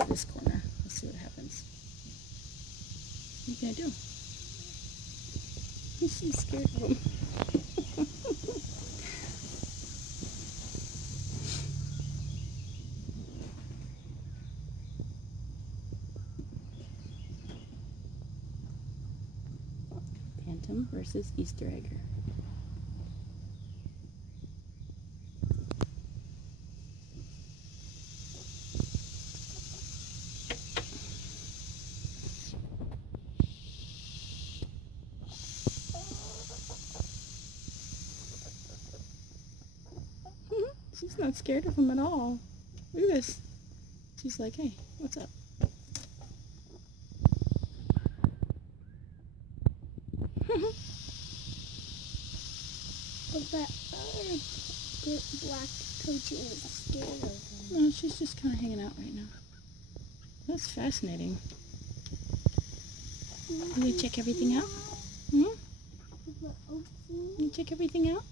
to this corner. Let's see what happens. What are you gonna do? She's scared of him. Phantom versus Easter egger. She's not scared of him at all. Look at this. She's like, hey, what's up? But that other black coachie was scared of him. No, she's just kind of hanging out right now. That's fascinating. You check everything out? Hmm? You check everything out?